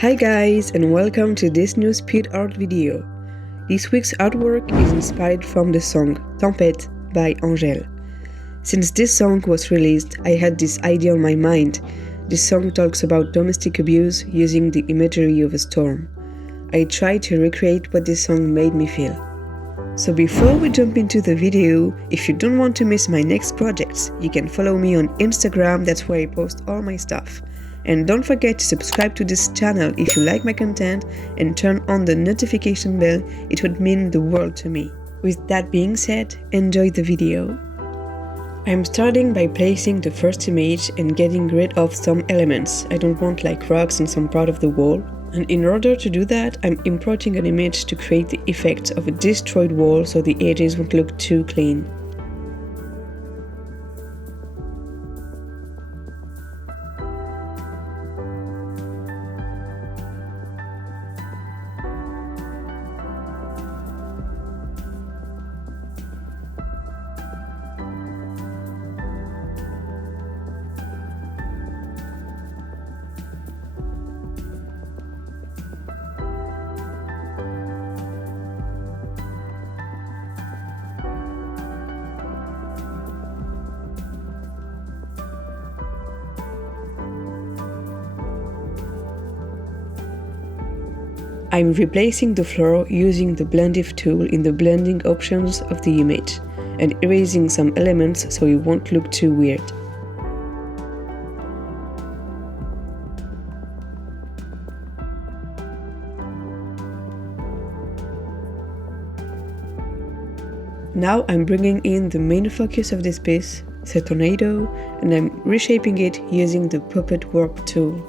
Hi guys, and welcome to this new speed art video. This week's artwork is inspired from the song Tempête by Angèle. Since this song was released, I had this idea on my mind. This song talks about domestic abuse using the imagery of a storm. I tried to recreate what this song made me feel. So before we jump into the video, if you don't want to miss my next projects, you can follow me on Instagram, that's where I post all my stuff. And don't forget to subscribe to this channel if you like my content and turn on the notification bell, it would mean the world to me. With that being said, enjoy the video. I'm starting by placing the first image and getting rid of some elements. I don't want like rocks in some part of the wall. And in order to do that, I'm importing an image to create the effect of a destroyed wall so the edges won't look too clean. I'm replacing the floor using the Blend If tool in the blending options of the image and erasing some elements so it won't look too weird. Now I'm bringing in the main focus of this piece, the tornado, and I'm reshaping it using the Puppet Warp tool.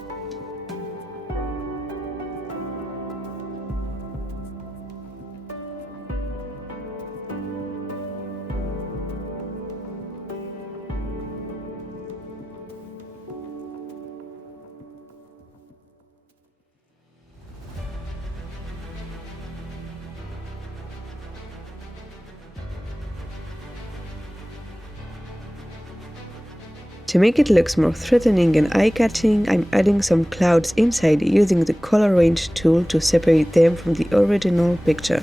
To make it look more threatening and eye-catching, I'm adding some clouds inside using the Color Range tool to separate them from the original picture.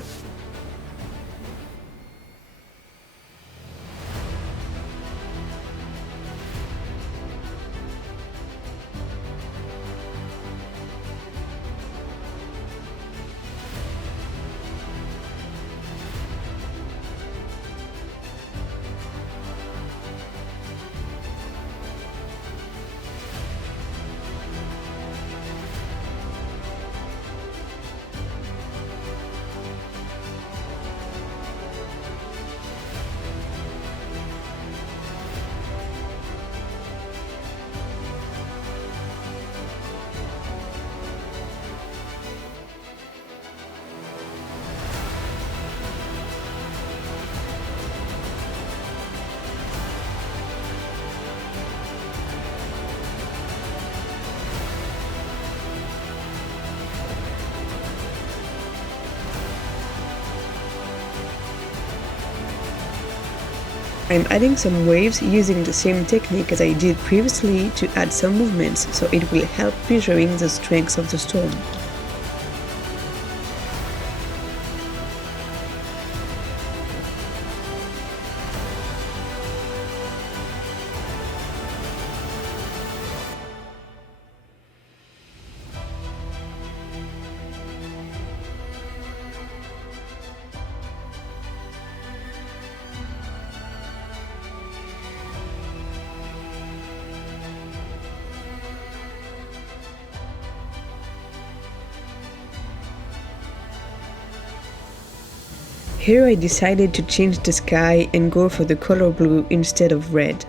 I'm adding some waves using the same technique as I did previously to add some movements, so it will help measuring the strength of the storm. Here I decided to change the sky and go for the color blue instead of red.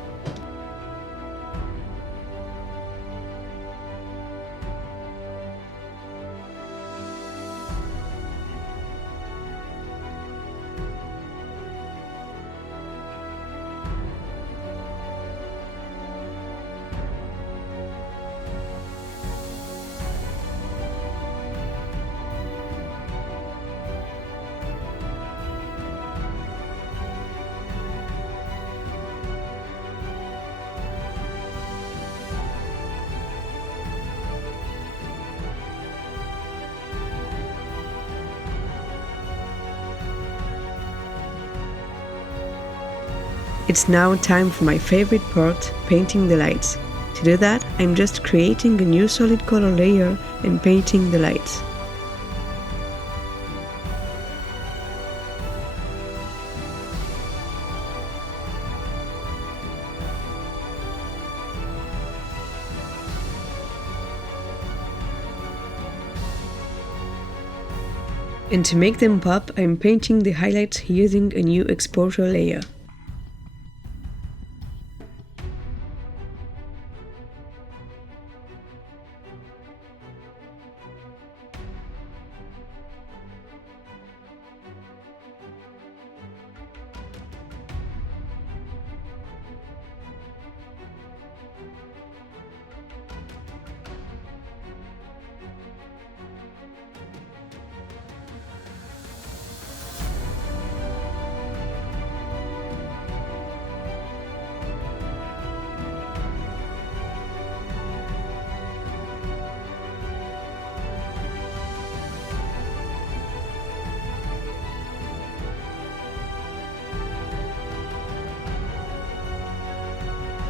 It's now time for my favorite part, painting the lights. To do that, I'm just creating a new solid color layer and painting the lights. And to make them pop, I'm painting the highlights using a new exposure layer.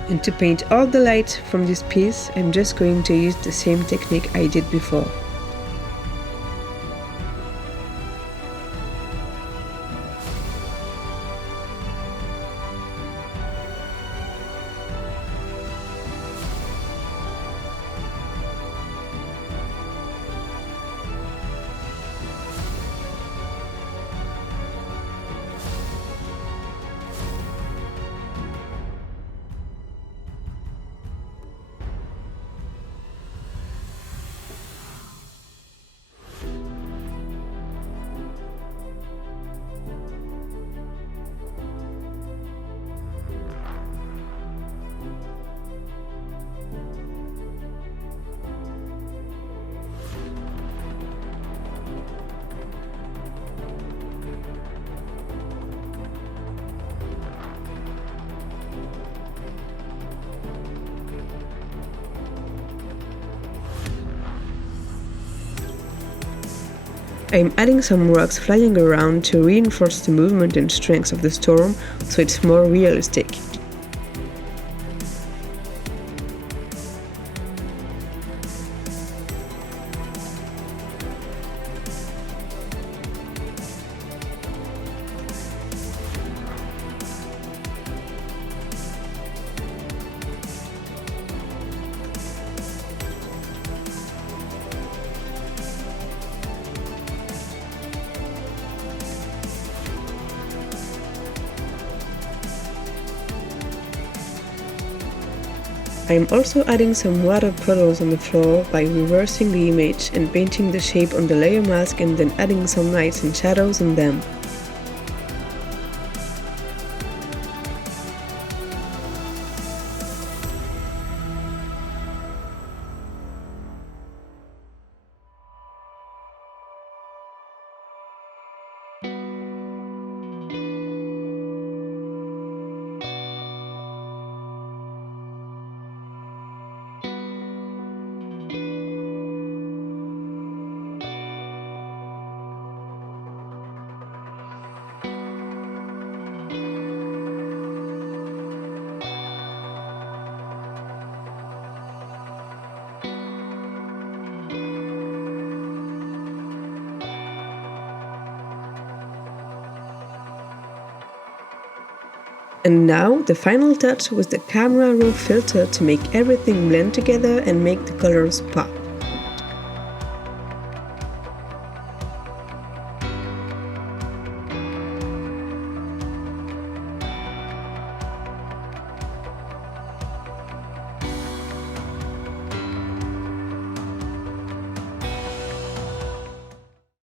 And to paint all the lights from this piece, I'm just going to use the same technique I did before. I'm adding some rocks flying around to reinforce the movement and strength of the storm, so it's more realistic. I'm also adding some water puddles on the floor by reversing the image and painting the shape on the layer mask and then adding some lights and shadows on them. And now the final touch with the camera raw filter to make everything blend together and make the colors pop.